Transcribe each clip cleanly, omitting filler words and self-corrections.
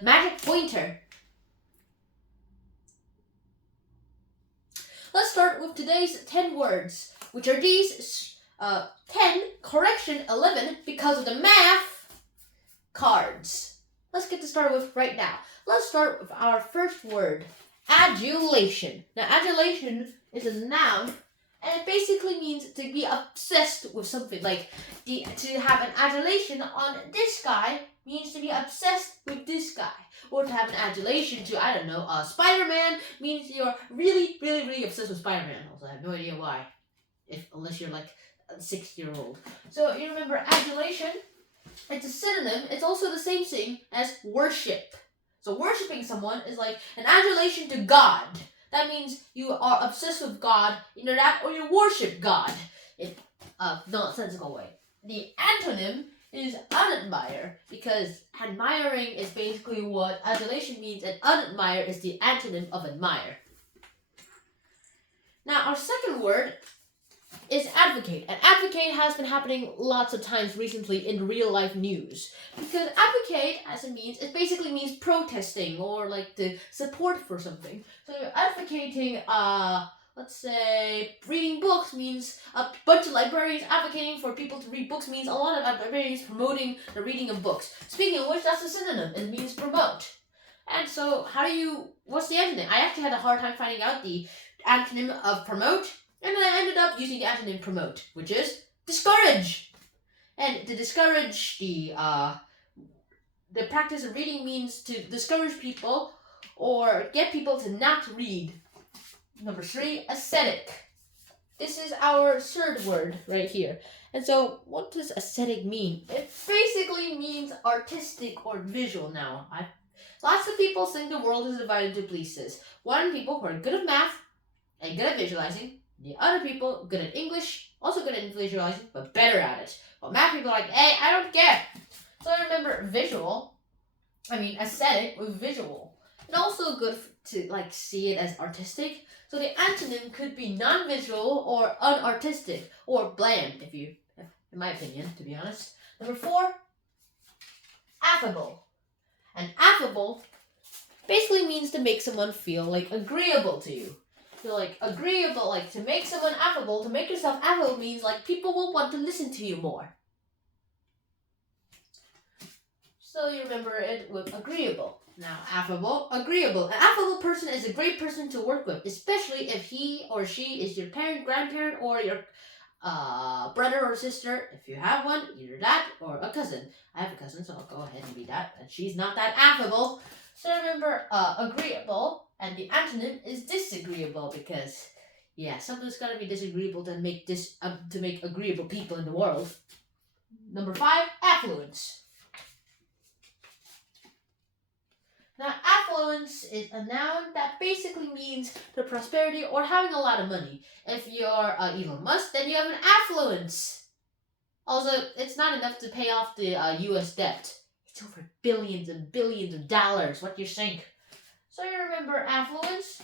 Magic pointer. Let's start with today's 10 words, which are these 10, correction 11, because of the math cards. Let's get to start with right now. Let's start with our first word, adulation. Now, adulation is a noun, and it basically means to be obsessed with something. Like, to have an adulation on this guy means to be obsessed with this guy. Or to have an adulation to, I don't know, Spider-Man means you're really, really, really obsessed with Spider-Man. Also, I have no idea why. Unless you're like a 6-year-old. So, you remember adulation? It's a synonym. It's also the same thing as worship. So, worshipping someone is like an adulation to God. That means you are obsessed with God, either that or you worship God in a nonsensical way. The antonym is unadmire, because admiring is basically what adulation means, and unadmire is the antonym of admire. Now, our second word is advocate. And advocate has been happening lots of times recently in real life news. Because advocate, as it means, it basically means protesting or like the support for something. So advocating, let's say, reading books means a bunch of librarians advocating for people to read books means a lot of librarians promoting the reading of books. Speaking of which, that's a synonym. It means promote. And so, what's the antonym? I actually had a hard time finding out the antonym of promote. And then I ended up using the antonym promote, which is discourage. And to discourage the practice of reading means to discourage people or get people to not read. Number 3, ascetic. This is our third word right here. And so, what does ascetic mean? It basically means artistic or visual now. Lots of people think the world is divided into pieces. One, people who are good at math and good at visualizing. The other people, good at English, also good at visualizing, but better at it. But math people are like, hey, I don't care. So I remember aesthetic with visual. And also good to like see it as artistic. So the antonym could be non-visual or unartistic or bland, in my opinion, to be honest. Number 4, affable. And affable basically means to make someone feel like agreeable to you. So like agreeable, like to make someone affable, to make yourself affable means like people will want to listen to you more. So you remember it with agreeable. Now affable, agreeable. An affable person is a great person to work with, especially if he or she is your parent, grandparent, or your brother or sister. If you have one, either that or a cousin. I have a cousin, so I'll go ahead and be that. And she's not that affable. So remember agreeable. And the antonym is disagreeable because, something's gotta be disagreeable to make agreeable people in the world. Number 5, affluence. Now, affluence is a noun that basically means the prosperity or having a lot of money. If you're Elon Musk, then you have an affluence. Also, it's not enough to pay off the U.S. debt. It's over billions and billions of dollars. What do you think? So you remember affluence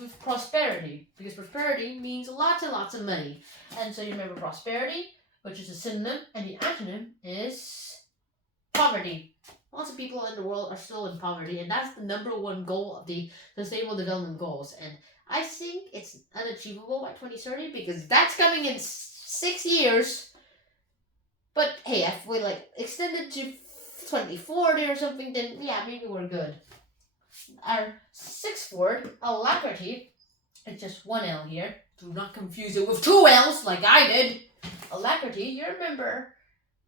with prosperity, because prosperity means lots and lots of money. And so you remember prosperity, which is a synonym, and the antonym is poverty. Lots of people in the world are still in poverty, and that's the number 1 goal of the Sustainable Development Goals. And I think it's unachievable by 2030, because that's coming in 6 years. But hey, if we extend it to 2040 or something, then maybe we're good. Our 6th word, alacrity, it's just 1 L here. Do not confuse it with 2 L's like I did. Alacrity, you remember,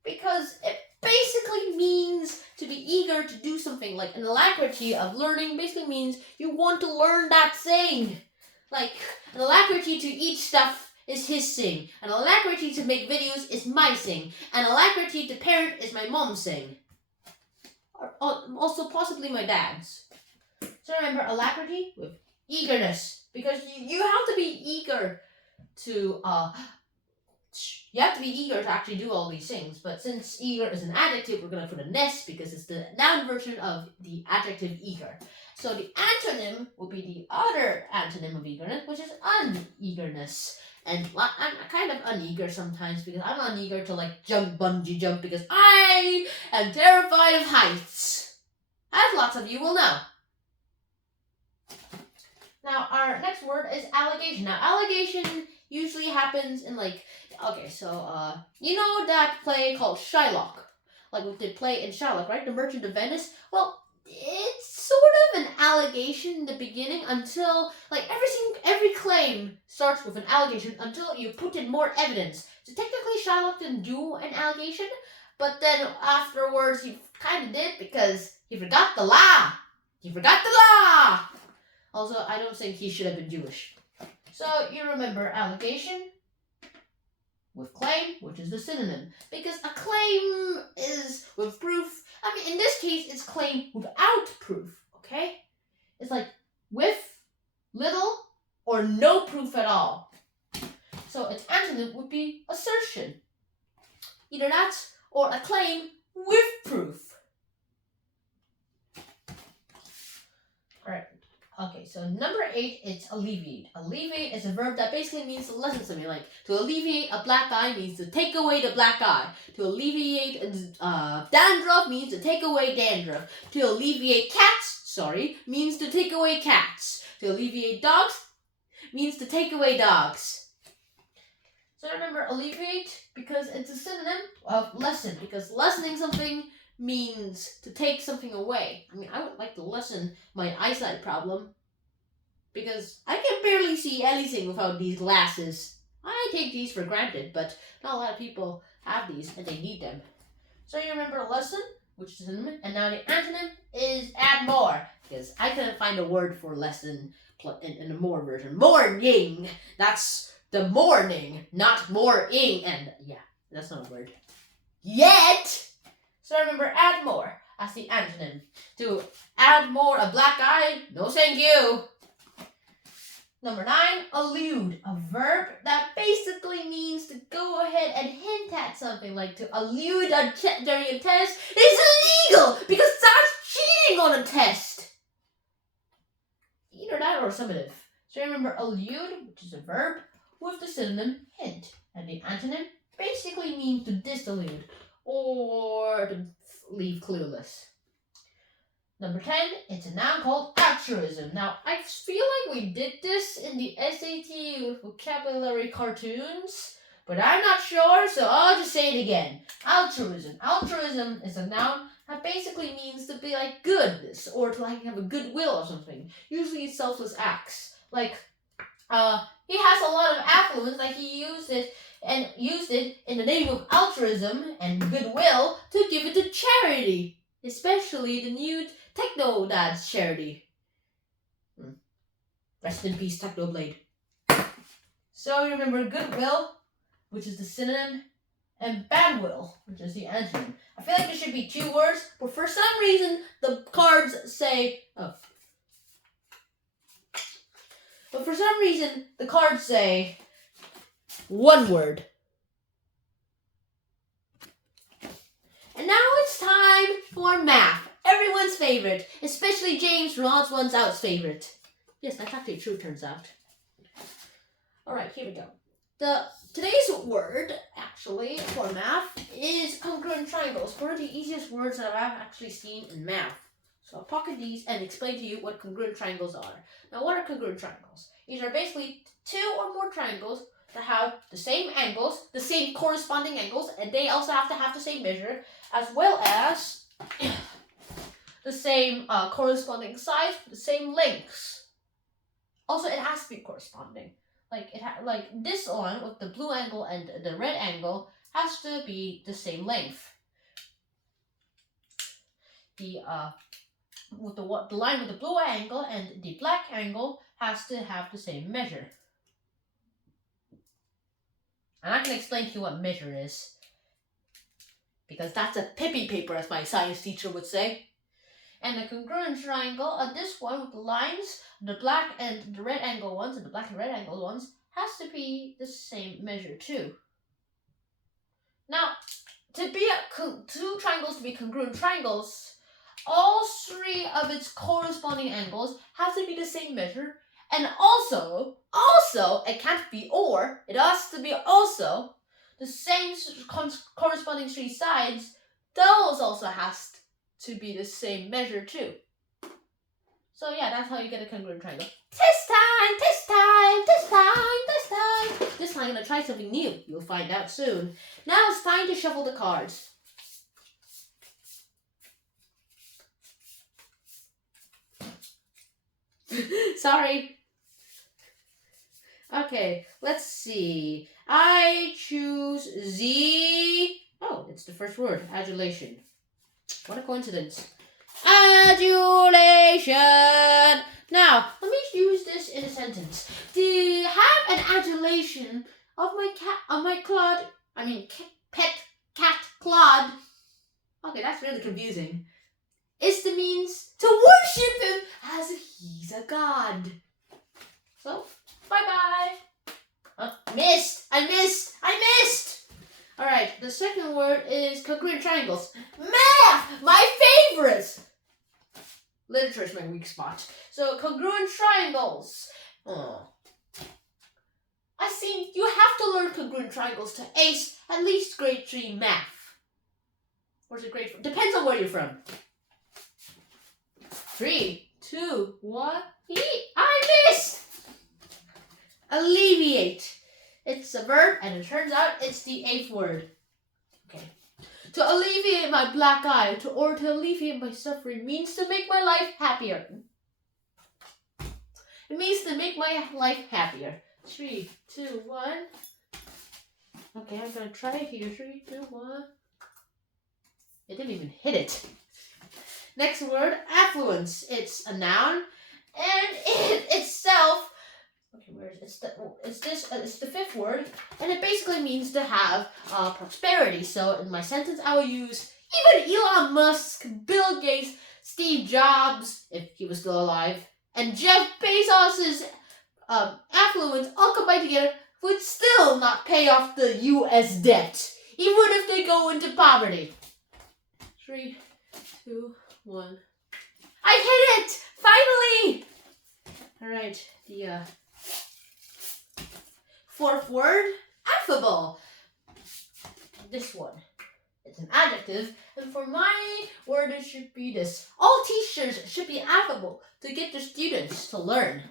because it basically means to be eager to do something. Like an alacrity of learning basically means you want to learn that thing. Like an alacrity to eat stuff is his thing. An alacrity to make videos is my thing. An alacrity to parent is my mom's thing. Or also possibly my dad's. So remember alacrity with eagerness, because you have to be eager to You have to be eager to actually do all these things, but since eager is an adjective, we're going to put a ness because it's the noun version of the adjective eager. So the antonym would be the other antonym of eagerness, which is uneagerness. And I'm kind of uneager sometimes because I'm uneager to like bungee jump because I am terrified of heights, as lots of you will know. Now, our next word is allegation. Now, allegation usually happens in like, okay, so, you know that play called Shylock? Like with the play in Shylock, right? The Merchant of Venice? Well, it's sort of an allegation in the beginning until, like, every claim starts with an allegation until you put in more evidence. So technically, Shylock didn't do an allegation, but then afterwards he kind of did because he forgot the law. He forgot the law! Also, I don't think he should have been Jewish. So you remember allegation with claim, which is the synonym. Because a claim is with proof. I mean, in this case, it's claim without proof, okay? It's like with little or no proof at all. So its antonym would be assertion. Either that or a claim with proof. Alright. Okay, so number 8, it's alleviate. Alleviate is a verb that basically means to lessen something. Like, to alleviate a black eye means to take away the black eye. To alleviate dandruff means to take away dandruff. To alleviate cats, means to take away cats. To alleviate dogs means to take away dogs. So remember alleviate because it's a synonym of lessen. Because lessening something means to take something away. I mean, I would like to lessen my eyesight problem because I can barely see anything without these glasses. I take these for granted, but not a lot of people have these and they need them. So you remember lessen, which is a synonym, and now the antonym is add more because I couldn't find a word for lessen in the more version. Morning! That's the morning, not more-ing. And yeah, that's not a word. Yet! So remember, add more as the antonym. To add more a black eye, no thank you. Number 9, elude. A verb that basically means to go ahead and hint at something. Like to elude during a test is illegal because that's cheating on a test. Either that or summative. So remember, elude, which is a verb, with the synonym hint. And the antonym basically means to disillude or to leave clueless. Number 10, it's a noun called altruism. Now, I feel like we did this in the SAT with vocabulary cartoons, but I'm not sure, so I'll just say it again. Altruism. Altruism is a noun that basically means to be like goodness or to like have a goodwill or something. Usually it's selfless acts. Like, he has a lot of affluence, like he used it in the name of altruism and goodwill to give it to charity, especially the new Techno Dad's charity. Rest in peace, Technoblade. So remember goodwill, which is the synonym, and badwill, which is the antonym. I feel like there should be 2 words, but for some reason the cards say one word. And now it's time for math. Everyone's favorite, especially James from Odds Ones Out's favorite. Yes, that's actually true, turns out. Alright, here we go. Today's word, actually, for math is congruent triangles. One of the easiest words that I've actually seen in math. So I'll pocket these and explain to you what congruent triangles are. Now, what are congruent triangles? These are basically 2 or more triangles that have the same angles, the same corresponding angles, and they also have to have the same measure, as well as the same corresponding size, the same lengths. Also, it has to be corresponding. Like this one with the blue angle and the red angle has to be the same length. The line with the blue angle and the black angle has to have the same measure. And I can explain to you what measure is, because that's a pippy paper, as my science teacher would say. And the congruent triangle, this one with the lines, the black and the red angle ones, and the black and red angle ones, has to be the same measure too. Now, two triangles to be congruent triangles, all three of its corresponding angles have to be the same measure, and also, it can't be or, it has to be also the same corresponding three sides. Those also has to be the same measure too. So yeah, that's how you get a congruent triangle. Test time, test time, test time, test time. This time I'm gonna try something new. You'll find out soon. Now it's time to shuffle the cards. Sorry. Okay, let's see. I choose Z. Oh, it's the first word, adulation. What a coincidence. Adulation. Now, let me use this in a sentence. Do you have an adulation of my pet cat Claude? Okay, that's really confusing. It's the means to worship him as if he's a god. So, bye-bye. Missed! I missed! Alright, the second word is congruent triangles. Math! My favorite! Literature is my weak spot. So, congruent triangles. Oh. I see, you have to learn congruent triangles to ace at least grade 3 math. Or is it grade 4? Depends on where you're from. 3, 2, 1, I missed! Alleviate. It's a verb, and it turns out it's the 8th word. Okay. To alleviate my black eye, to alleviate my suffering means to make my life happier. It means to make my life happier. 3, 2, 1. Okay, I'm gonna try it here. 3, 2, 1. It didn't even hit it. Next word, affluence. It's a noun, and it itself. Okay, where is it? It's the 5th word, and it basically means to have prosperity. So in my sentence, I will use even Elon Musk, Bill Gates, Steve Jobs, if he was still alive, and Jeff Bezos's affluence all combined together would still not pay off the U.S. debt, even if they go into poverty. 3, 2, 1. I hit it! Finally! Alright, the 4th word, affable. This one. It's an adjective, and for my word it should be this. All teachers should be affable to get their students to learn.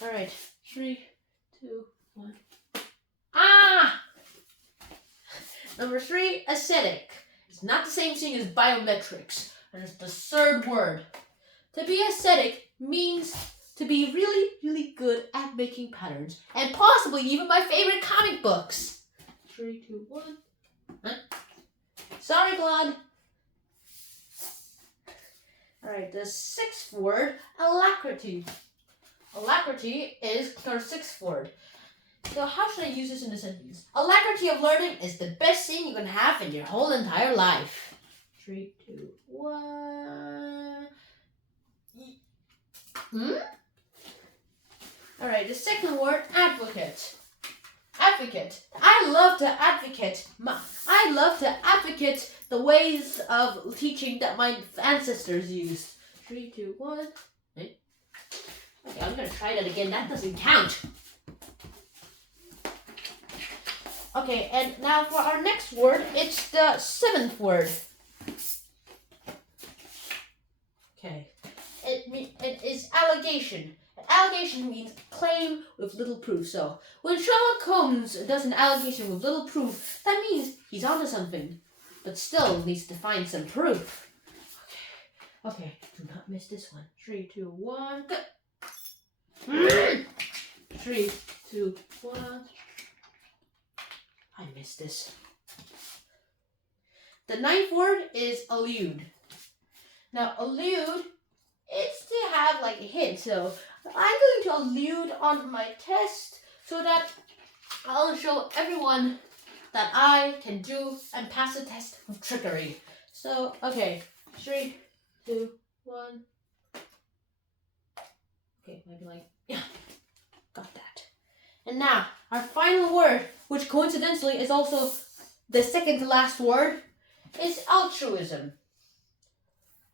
Alright, 3, 2, 1. Ah! Number 3, ascetic. It's not the same thing as biometrics, and it's the 3rd word. To be ascetic means to be really, really good at making patterns, and possibly even my favorite comic books. 3, 2, 1. Huh? Sorry, Claude. Alright, the 6th word, alacrity. Alacrity is our 6th word. So how should I use this in a sentence? Alacrity of learning is the best thing you can have in your whole entire life. 3, 2, 1. Alright, the 2nd word, advocate. Advocate. I love to advocate the ways of teaching that my ancestors used. 3, 2, 1. Okay, I'm gonna try that again. That doesn't count. Okay, and now for our next word, it's the 7th word. Okay, it is allegation. Allegation means claim with little proof. So when Sherlock Holmes does an allegation with little proof, that means he's onto something, but still needs to find some proof. Okay, do not miss this one. 3, 2, 1, go. 3, 2, 1. I missed this. The 9th word is elude. Now, elude, it's to have like a hint. So I'm going to elude on my test so that I'll show everyone that I can do and pass the test with trickery. So, okay, 3, 2, 1. Okay, maybe like, yeah, got that. And now, our final word, which coincidentally is also the second to last word is altruism.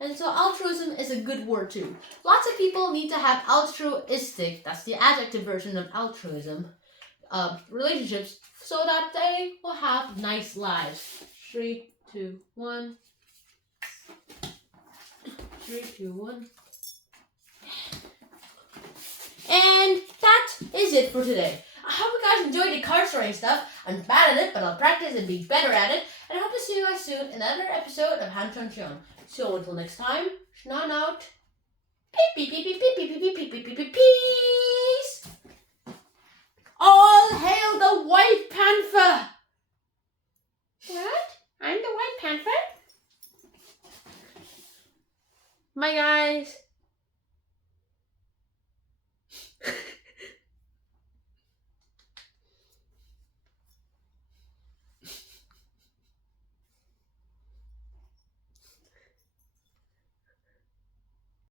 And so altruism is a good word too. Lots of people need to have altruistic, that's the adjective version of altruism, relationships so that they will have nice lives. 3, 2, 1. 3, 2, 1. And that is it for today. I hope you guys enjoyed the card storing stuff. I'm bad at it, but I'll practice and be better at it. And I hope to see you guys soon in another episode of Hanchon. So until next time, schnan out. Beep beep beep beep beep beep beep beep beep beep beep.